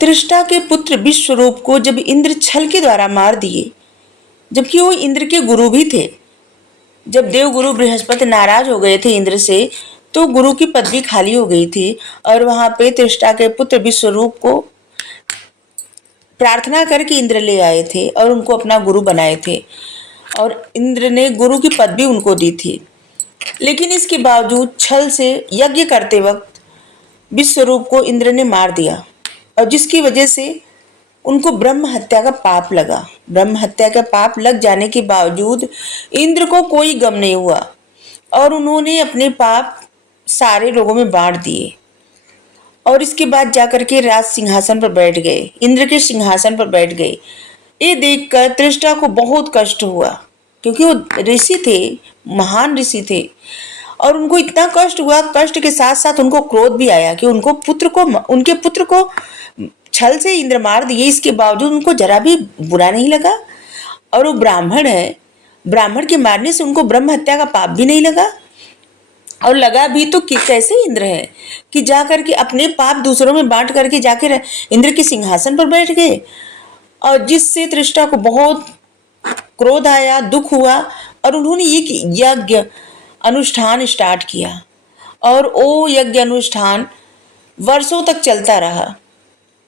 त्रिष्टा के पुत्र विश्वरूप को जब इंद्र छल के द्वारा मार दिए, जबकि वो इंद्र के गुरु भी थे। जब देवगुरु बृहस्पति नाराज हो गए थे इंद्र से, तो गुरु की पदवी खाली हो गई थी और वहां पे त्रिष्टा के पुत्र विश्वरूप को प्रार्थना करके इंद्र ले आए थे और उनको अपना गुरु बनाए थे और इंद्र ने गुरु की पदवी उनको दी थी। लेकिन इसके बावजूद छल से यज्ञ करते वक्त विश्वरूप को इंद्र ने मार दिया और जिसकी वजह से उनको ब्रह्म हत्या का पाप लगा। ब्रह्म हत्या का पाप लग जाने के बावजूद इंद्र को कोई गम नहीं हुआ और उन्होंने अपने पाप सारे लोगों में बांट दिए और इसके बाद जाकर के राज सिंहासन पर बैठ गए, इंद्र के सिंहासन पर बैठ गए। ये देखकर त्रिष्टा को बहुत कष्ट हुआ क्योंकि वो ऋषि थे, महान ऋषि थे और उनको इतना कष्ट हुआ। कष्ट के साथ साथ उनको क्रोध भी आया कि उनके पुत्र को छल से इंद्र मार दिए, इसके बावजूद उनको जरा भी बुरा नहीं लगा। और वो ब्राह्मण है, ब्राह्मण के मारने से उनको ब्रह्म हत्या का पाप भी नहीं लगा और लगा भी तो कि कैसे इंद्र है कि जाकर के अपने पाप दूसरों में बांट करके जाकर इंद्र के सिंहासन पर बैठ गए और जिससे त्रिष्टा को बहुत क्रोध आया, दुख हुआ और उन्होंने एक यज्ञ अनुष्ठान स्टार्ट किया और वो यज्ञ अनुष्ठान वर्षों तक चलता रहा,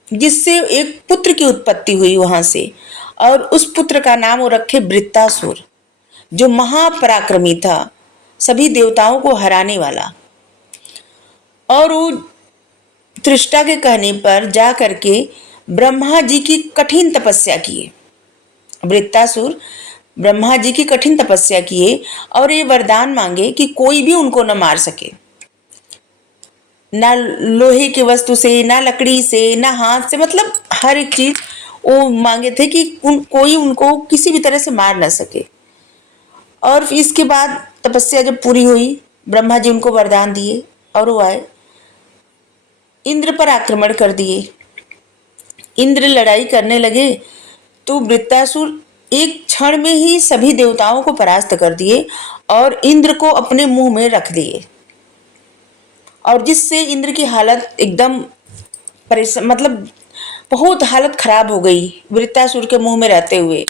जिससे एक पुत्र की उत्पत्ति हुई वहां से और उस पुत्र का नाम वो रखे वृत्तासुर, जो महापराक्रमी था, सभी देवताओं को हराने वाला। और वो त्रिष्टा के कहने पर जा करके ब्रह्मा जी की कठिन तपस्या किए। वृत्तासुर ब्रह्मा जी की कठिन तपस्या किए और ये वरदान मांगे कि कोई भी उनको न मार सके, ना लोहे की वस्तु से, ना लकड़ी से, ना हाथ से, मतलब हर एक चीज वो मांगे थे कि कोई उनको किसी भी तरह से मार ना सके। और इसके बाद तपस्या जब पूरी हुई, ब्रह्मा जी उनको वरदान दिए और वो आए, इंद्र पर आक्रमण कर दिए। इंद्र लड़ाई करने लगे तो वृत्तासुर एक क्षण में ही सभी देवताओं को परास्त कर दिए और इंद्र को अपने मुंह में रख दिए और जिससे इंद्र की हालत एकदम मतलब बहुत हालत खराब हो गई वृत्तासुर के मुंह में रहते हुए।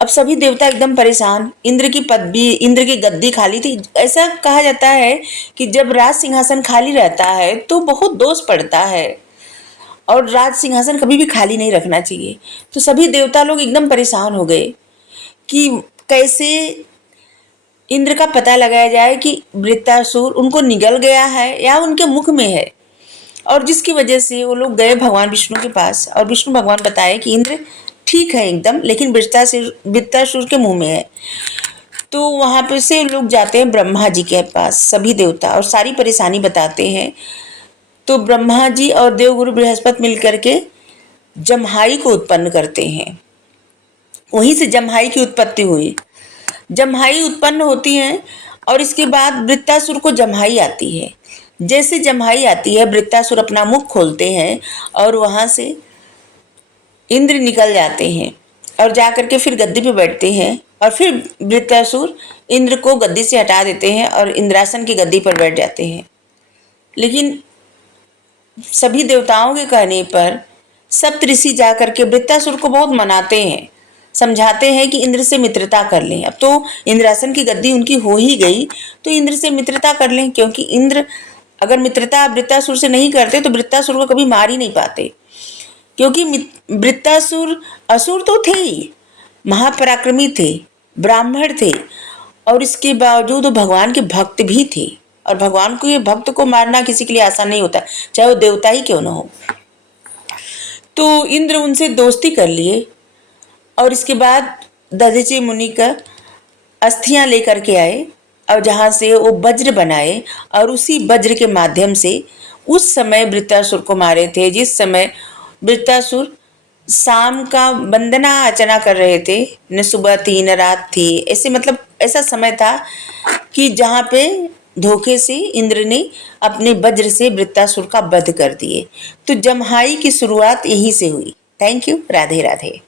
अब सभी देवता एकदम परेशान। इंद्र की पदवी, इंद्र की गद्दी खाली थी। ऐसा कहा जाता है कि जब राज सिंहासन खाली रहता है तो बहुत दोष पड़ता है और राज सिंहासन कभी भी खाली नहीं रखना चाहिए। तो सभी देवता लोग एकदम परेशान हो गए कि कैसे इंद्र का पता लगाया जाए कि वृत्तासुर उनको निगल गया है या उनके मुख में है। और जिसकी वजह से वो लोग गए भगवान विष्णु के पास और विष्णु भगवान बताए कि इंद्र ठीक है एकदम, लेकिन वृत्तासुर के मुंह में है। तो वहां पर से लोग जाते हैं ब्रह्मा जी के पास, सभी देवता, और सारी परेशानी बताते हैं। तो ब्रह्मा जी और देवगुरु बृहस्पति मिलकर के जम्हाई को उत्पन्न करते हैं। वहीं से जम्हाई की उत्पत्ति हुई। जम्हाई उत्पन्न होती है और इसके बाद वृत्तासुर को जम्हाई आती है। जैसे जम्हाई आती है, वृत्तासुर अपना मुख खोलते हैं और वहां से इंद्र निकल जाते हैं और जाकर के फिर गद्दी पे बैठते हैं और फिर वृत्तासुर इंद्र को गद्दी से हटा देते हैं और इंद्रासन की गद्दी पर बैठ जाते हैं। लेकिन सभी देवताओं के कहने पर सप्तऋषि जाकर के वृत्तासुर को बहुत मनाते हैं, समझाते हैं कि इंद्र से मित्रता कर लें। अब तो इंद्रासन की गद्दी उनकी हो ही गई तो इंद्र से मित्रता कर लें, क्योंकि इंद्र अगर मित्रता वृत्तासुर से नहीं करते तो वृत्तासुर को कभी मार ही नहीं पाते, क्योंकि वृत्तासुर असुर तो थे ही, महापराक्रमी थे, ब्राह्मण थे और इसके बावजूद वो भगवान के भक्त भी थे। और भगवान को, ये भक्त को मारना किसी के लिए आसान नहीं होता, चाहे वो देवता ही क्यों ना हो। तो इंद्र उनसे दोस्ती कर लिए और इसके बाद दधीचि मुनि का अस्थियां लेकर के आए और जहाँ से वो वज्र बनाए और उसी वज्र के माध्यम से उस समय वृत्तासुर को मारे थे। जिस समय वृत्तासुर शाम का वंदना अर्चना कर रहे थे, न सुबह थी न रात थी, ऐसे मतलब ऐसा समय था कि जहाँ पे धोखे से इंद्र ने अपने वज्र से वृत्तासुर का वध कर दिए। तो जम्हाई की शुरुआत यहीं से हुई। Thank you. राधे राधे।